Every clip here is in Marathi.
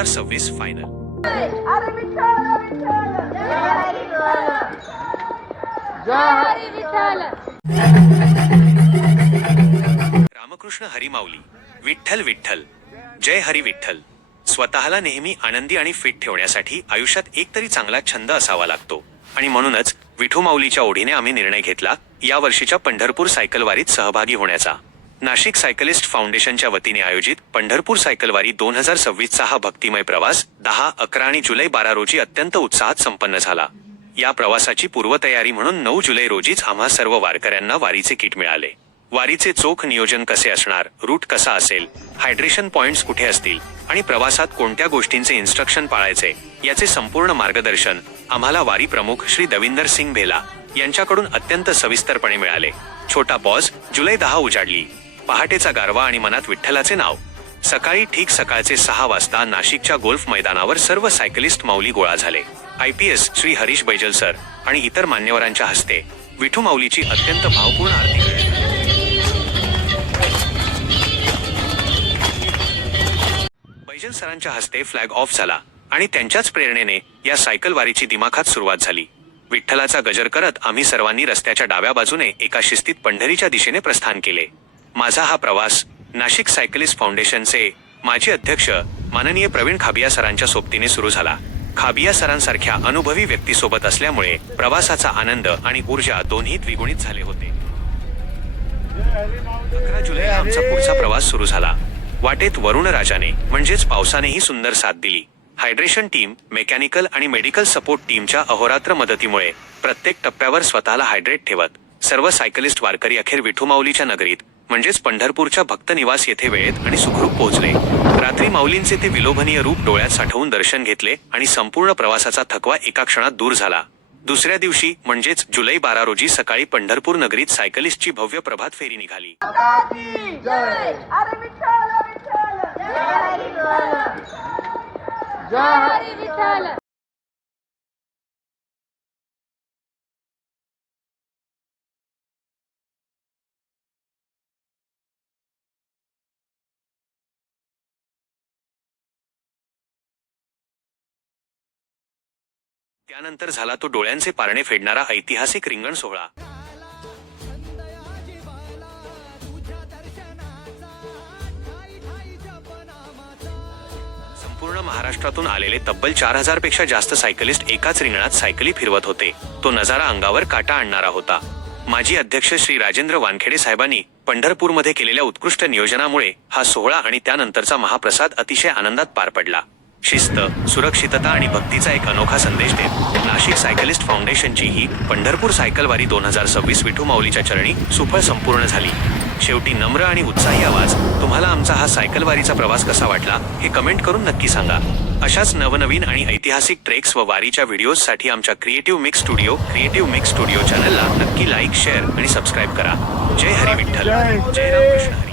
2026 फायनल. अरे विठ्ठल विठ्ठल जय हरी विठ्ठल जय हरी विठ्ठल. रामकृष्ण हरी माऊली. विठ्ठल विठ्ठल जय हरी विठ्ठल. स्वतःला नेहमी आनंदी आणि फिट ठेवण्यासाठी आयुष्यात एक तरी चांगला छंद असावा लागतो आणि म्हणूनच विठू माऊलीच्या ओढीने आम्ही निर्णय घेतला या वर्षीच्या पंढरपूर सायकलवारीत सहभागी होण्याचा. नाशिक सायकलिस्ट फाउंडेशनच्या वतीने आयोजित पंढरपूर सायकलवारी 2026 चा हा भक्तिमय प्रवास 10, 11 आणि जुलै 12 रोजी अत्यंत उत्साहात संपन्न झाला. या प्रवासाची पूर्वतयारी म्हणून 9 जुलै रोजीच आम्हा सर्व वारकऱ्यांना वारीचे किट मिळाले. वारीचे चोख नियोजन कसे असणार, रूट कसा असेल, हायड्रेशन पॉइंट्स कुठे असतील आणि प्रवासात कोणत्या गोष्टींचे इन्स्ट्रक्शन पाळायचे याचे संपूर्ण मार्गदर्शन आम्हाला वारी प्रमुख श्री दविंदर सिंग भेला यांच्याकडून अत्यंत सविस्तरपणे मिळाले. छोटा पॉज. जुलै 10 उजाडली. पहाटेचा गारवा आणि मनात विठ्ठलाचे नाव. सकाळी ठीक सकाळचे 6 वाजता नाशिकच्या गोल्फ मैदानावर सर्व सायकलिस्ट माऊली गोळा झाले. IPS श्री हरीश बैजल सर आणि इतर मान्यवरांच्या हस्ते विठू माऊलीची अत्यंत भावपूर्ण आरती करण्यात आली. बैजल सरांच्या हस्ते फ्लॅग ऑफ झाला आणि त्यांच्याच प्रेरणेने या सायकल वारीची दिमाखात सुरुवात झाली. विठ्ठलाचा गजर करत आम्ही सर्वांनी रस्त्याच्या डाव्या बाजूने एका शिस्तीत पंढरीच्या दिशेने प्रस्थान केले. माझा हा प्रवास नाशिक सायकलिस्ट फाउंडेशनचे माजी अध्यक्ष माननीय प्रवीण खाबिया सरांच्या सोबतीने सुरू झाला. खाबिया सरांसारख्या अनुभवी व्यक्तीसोबत असल्यामुळे प्रवासाचा आनंद आणि ऊर्जा दोन्ही द्विगुणित झाले होते. 11 जुलैला आमचा पुढचा प्रवास सुरू झाला. वाटेत वरुण राजाने म्हणजेच पावसानेही सुंदर साथ दिली. हायड्रेशन टीम, मेकॅनिकल आणि मेडिकल सपोर्ट टीमच्या अहोरात्र मदतीमुळे प्रत्येक टप्प्यावर स्वतःला हायड्रेट ठेवत सर्व सायकलिस्ट वारकरी अखेर विठू माऊलीच्या नगरीत म्हणजेच पंढरपूरच्या भक्त निवास येथे वेळेत आणि सुखरूप पोहोचले. रात्री माऊलींचे ते विलोभनीय रूप डोळ्यात साठवून दर्शन घेतले आणि संपूर्ण प्रवासाचा थकवा एका क्षणात दूर झाला. दुसऱ्या दिवशी म्हणजेच जुलै 12 रोजी सकाळी पंढरपूर नगरीत सायकलिस्टची भव्य प्रभात फेरी निघाली. जय अरे विठ्ठल विठ्ठल जय हरी विठ्ठल जय हरी विठ्ठल. त्यानंतर झाला तो डोळ्यांचे पारणे फेडणारा ऐतिहासिक रिंगण सोहळा. संपूर्ण महाराष्ट्रातून आलेले तब्बल 4000 पेक्षा जास्त सायकलिस्ट एकाच रिंगणात सायकली फिरवत होते. तो नजारा अंगावर काटा आणणारा होता. माजी अध्यक्ष श्री राजेंद्र वानखेडे साहेबांनी पंढरपूरमध्ये केलेल्या उत्कृष्ट नियोजनामुळे हा सोहळा आणि त्यानंतरचा महाप्रसाद अतिशय आनंदात पार पडला. शिस्त, सुरक्षितता आणि भक्तीचा एक अनोखा संदेश देत नाशिक सायकलिस्ट फाउंडेशनची ही पंढरपूर सायकलवारी 2026 विठू माऊलीच्या चरणी सुफळ संपूर्ण झाली. शेवटी नम्र आणि उत्साही आवाज. तुम्हाला आमचा हा सायकलवारीचा प्रवास कसा वाटला हे कमेंट करून नक्की सांगा. अशाच नवनवीन आणि ऐतिहासिक ट्रेक्स व वारीच्या व्हिडिओजसाठी आमच्या क्रिएटिव्ह मिक्स स्टुडिओ चॅनलला नक्की लाईक, शेअर आणि सबस्क्राईब करा. जय हरी विठ्ठल. जय रामकृष्ण हरी.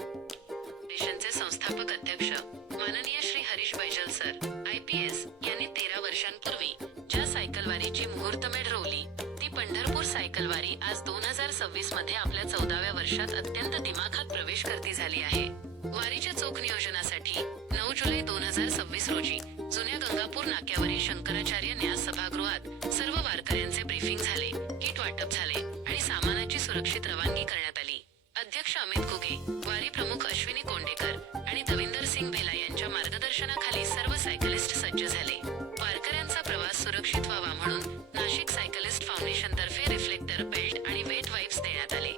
फाउंडेशनचे संस्थापक अध्यक्ष माननीय श्री हरीश बैजल सर IPS यांनी 13 वर्षांपूर्वी ज्या सायकलवारीची मुहूर्तमेढ रोवली ती पंढरपूर सायकलवारी आज 2026 मध्ये आपल्या 14व्या वर्षात अत्यंत दिमाखात प्रवेश करती झाली आहे. वारीच्या चोख नियोजनासाठी 9 जुलै 2026 रोजी जुन्या गंगापूर नाक्यावरील शंकराचार्य न्यास सभागृहात सर्व वारकऱ्यांचे ब्रीफिंग झाले, किट वाटप झाले आणि सामानाची सुरक्षित रवानगी करण्यात आली. अध्यक्ष अमित घुगे, वारी प्रमुख अश्विनी कोंडेकर आणि दविंदर सिंग भेला यांच्या मार्गदर्शनाखाली सर्व सायकलिस्ट सज्ज झाले. वारकऱ्यांचा प्रवास सुरक्षित व्हावा म्हणून नाशिक सायकलिस्ट फाउंडेशन तर्फे रिफ्लेक्टर, बेल्ट आणि वेट वाईप्स देण्यात आले.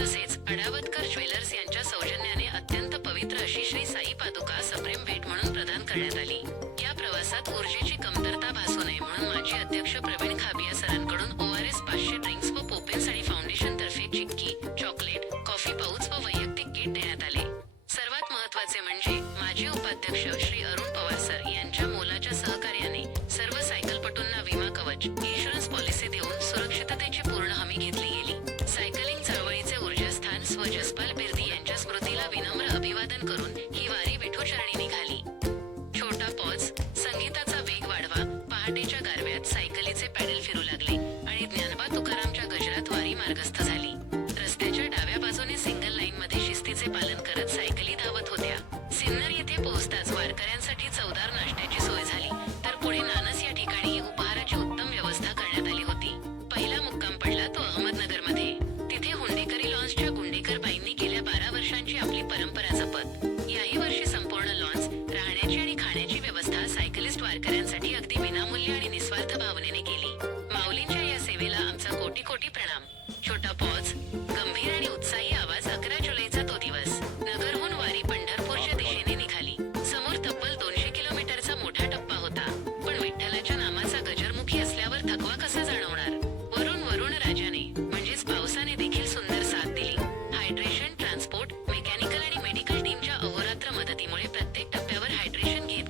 तसेच अडावतकर ज्वेलर्स यांच्या सौजन्याने अत्यंत पवित्र अशी श्री साई पादुका सप्रेम भेट म्हणून प्रदान करण्यात आली. या प्रवासात ऊर्जेची कमतरता भासू नये म्हणून माजी अध्यक्ष प्रवीण खाबिया सरांकडून ORS 500 ड्रिंक्स व पोपेन्स आणि फाउंडेशन तर्फे चिक्की, चॉकलेट, कॉफी पाउच व वैयक्तिक किट देण्यात आले. सर्वात महत्त्वाचे म्हणजे माजी उपाध्यक्ष श्री अरुण पवार सर यांच्या मोलाच्या सहकार्याने सर्व सायकलपटूंना विमा कवच, इन्शुरन्स पॉलिसी देऊन सुरक्षिततेची पूर्ण हमी घेतली गेली. सायकलिंग चळवळीचे ऊर्जास्थान स्व जसपाल बिर्दी यांच्या स्मृतीला विनम्र अभिवादन करून ही वारी विठूचरणी निघाली. छोटा पहाटेच्या गारव्यात सायकलीचे पॅडल फिरू लागले आणि ज्ञानबा तुकारामच्या गजरात वारी मार्गस्थ झाली. रस्त्याच्या डाव्या बाजूने सिंगल लाईन मध्ये शिस्तीचे पालन करत सायकली धावत होत्या. सिन्नर येथे पोहोचताच वारकऱ्यांसाठी चवदार नाश्त्याची सोय झाली, तर पुढे नानस या ठिकाणी उपहाराची उत्तम व्यवस्था करण्यात आली होती. पहिला मुक्काम पडला तो अहमदनगरमध्ये. तिथे हुंडेकरी लॉन्सच्या गुंडेकर बाईंनी गेल्या 12 वर्षांची आपली परंपरा जपत याही वर्षी संपूर्ण लॉन्स, राहण्याची आणि खाण्याची व्यवस्था सायकलिस्ट वारकऱ्यांसाठी अगदी विनामूल्य आणि निस्वार्थ भावनेने केली. माऊलींच्या या सेवेला आमचा कोटी कोटी प्रणाम. छोटा पॉज, गंभीर आणि उत्साही आवाज. 11 जुलैचा तो दिवस. नगरहून वारी पंढरपूरच्या दिशेने निघाली. समोर तब्बल 200 किलोमीटरचा मोठा टप्पा होता. पण विठ्ठलाच्या नामाचा गजरमुखी असल्यावर थकवा कसा जाणवणार. वरून राजाने म्हणजेच पावसाने देखील सुंदर साथ दिली. हायड्रेशन, ट्रान्सपोर्ट, मेकॅनिकल आणि मेडिकल टीमच्या अहोरात्र मदतीमुळे प्रत्येक टप्प्यावर हायड्रेशन घेत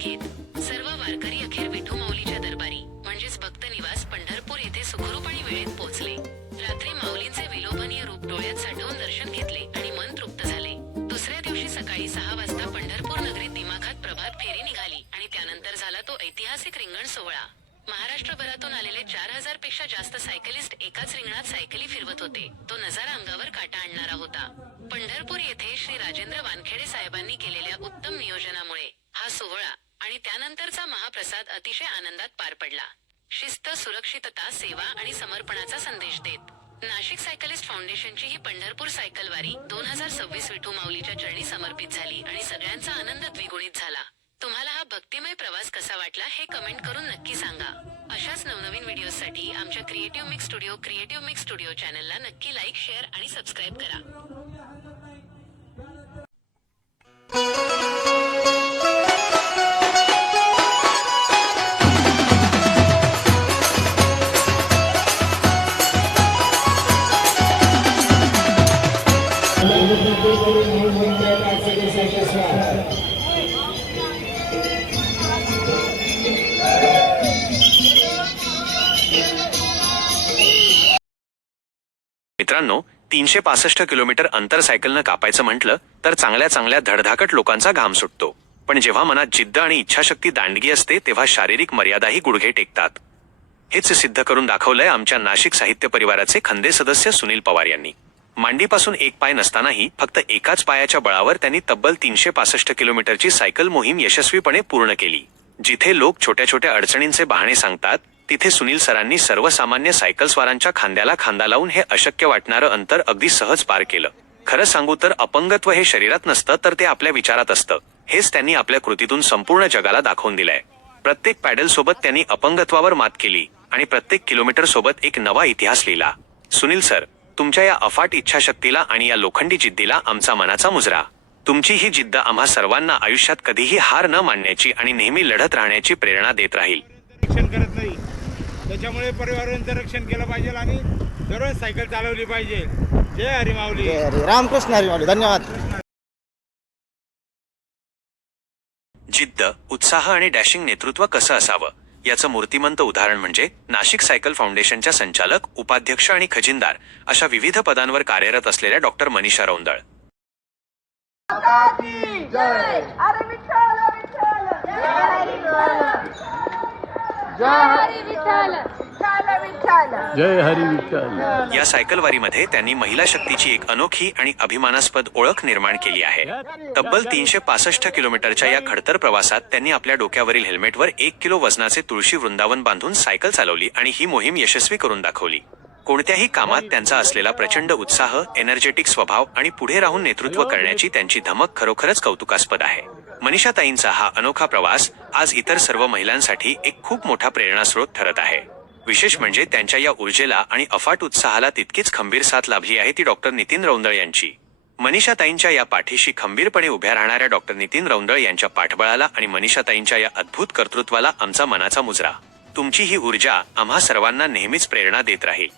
सर्व वारकरी अखेर विठू माऊलीच्या दरबारी म्हणजेच भक्त निवास पंढरपूर येथे सुखरूप आणि वेळेत पोहोचले. रात्री माऊलींचे विलोभनीय रूप डोळ्यात साठवून दर्शन घेतले आणि मन तृप्त झाले. दुसऱ्या दिवशी सकाळी 6 वाजता पंढरपूर नगरीत दिमाखात प्रभात फेरी निघाली आणि त्यानंतर झाला तो ऐतिहासिक रिंगण सोहळा. महाराष्ट्रभरातून आलेले 4000 पेक्षा जास्त सायकलिस्ट एकाच रिंगणात सायकली फिरवत होते. तो नजारा अंगावर काटा आणणारा होता. पंढरपूर येथे श्री राजेंद्र वानखेडे साहेबांनी केलेल्या उत्तम नियोजनामुळे हा सोहळा आणि त्यानंतरचा महाप्रसाद अतिशय आनंदात पार पडला. शिस्त, सुरक्षितता, सेवा आणि समर्पणाचा संदेश देत नाशिक सायकलिस्ट फाउंडेशनची ही पंढरपूर सायकल वारी 2026 विठू माऊलीच्या चरणी समर्पित झाली आणि सगळ्यांचा आनंद द्विगुणित झाला. तुम्हाला हा भक्तिमय प्रवास कसा वाटला हे कमेंट करून नक्की सांगा. अशाच नवनवीन व्हिडिओसाठी आमच्या क्रिएटिव्ह मिक्स स्टुडिओ चॅनलला नक्की लाईक, शेअर आणि सबस्क्राईब करा. मित्रांनो, 365 किलोमीटर अंतर सायकलनं कापायचं म्हटलं तर चांगल्या धडधाकट लोकांचा घाम सुटतो. पण जेव्हा मनात जिद्द आणि इच्छाशक्ती दांडगी असते तेव्हा शारीरिक मर्यादाही गुडघे टेकतात. हेच सिद्ध करून दाखवलंय आमच्या नाशिक साहित्य परिवाराचे खंदे सदस्य सुनील पवार यांनी. मांडीपासून एक पाय नसतानाही फक्त एकाच पायाच्या बळावर त्यांनी तब्बल 365 किलोमीटरची सायकल मोहीम यशस्वीपणे पूर्ण केली. जिथे लोक छोट्या अडचणींचे बहाणे सांगतात, तिथे सुनील सरांनी सर्वसामान्य सायकलस्वारांच्या खांद्याला खांदा लावून हे अशक्य वाटणारं अंतर अगदी सहज पार केलं. खरं सांगू तर अपंगत्व हे शरीरात नसतं तर ते आपल्या विचारात असतं. हेच त्यांनी आपल्या कृतीतून संपूर्ण जगाला दाखवून दिलंय. प्रत्येक पॅडल सोबत त्यांनी अपंगत्वावर मात केली आणि प्रत्येक किलोमीटर सोबत एक नवा इतिहास लिहिला. सुनील सर, तुमच्या या अफाट इच्छाशक्तीला आणि या लोखंडी जिद्दीला आमचा मनाचा मुजरा. तुमची ही जिद्द आम्हा सर्वांना आयुष्यात कधीही हार न मानण्याची आणि नेहमी लढत राहण्याची प्रेरणा देत राहील. रक्षण करत नाही, त्याच्यामुळे पर्यावरणाचं रक्षण केलं पाहिजे आणि दररोज सायकल चालवली पाहिजे. जय हरी माऊली. जय हरी रामकृष्ण हरी माऊली. धन्यवाद. जिद्द, उत्साह आणि डॅशिंग नेतृत्व कसं असावं याचं मूर्तिमंत उदाहरण म्हणजे नाशिक सायकल फाउंडेशनच्या संचालक, उपाध्यक्ष आणि खजिनदार अशा विविध पदांवर कार्यरत असलेल्या डॉक्टर मनीषा रौंदळ. जय. अरे विठ्ठल विठ्ठल. जय हरी विठ्ठल. जय हरी विठ्ठल. जय हरी विठ्ठल. या सायकलवारीमध्ये त्यांनी महिला शक्तीची एक अनोखी आणि अभिमानास्पद ओळख निर्माण केली आहे. तब्बल 365 किलोमीटरच्या या खडतर प्रवासात त्यांनी आपल्या डोक्यावरील हेल्मेटवर 1 किलो वजनाचे तुळशी वृंदावन बांधून सायकल चालवली आणि ही मोहीम यशस्वी करून दाखवली. कोणत्याही कामात त्यांचा असलेला प्रचंड उत्साह, एनर्जेटिक स्वभाव आणि पुढे राहून नेतृत्व करण्याची त्यांची धमक खरोखरच कौतुकास्पद आहे. मनीषाताईंचा हा अनोखा प्रवास आज इतर सर्व महिलांसाठी एक खूप मोठा प्रेरणास्रोत ठरत आहे. विशेष म्हणजे त्यांच्या या ऊर्जेला आणि अफाट उत्साहाला तितकीच खंबीर साथ लाभली आहे ती डॉक्टर नितीन रौंदळ यांची. मनीषाताईंच्या या पाठीशी खंबीरपणे उभ्या राहणाऱ्या डॉक्टर नितीन रौंदळ यांच्या पाठबळाला आणि मनीषाताईंच्या या अद्भुत कर्तृत्वाला आमचा मनाचा मुजरा. तुमची ही ऊर्जा आम्हा सर्वांना नेहमीच प्रेरणा देत राहील.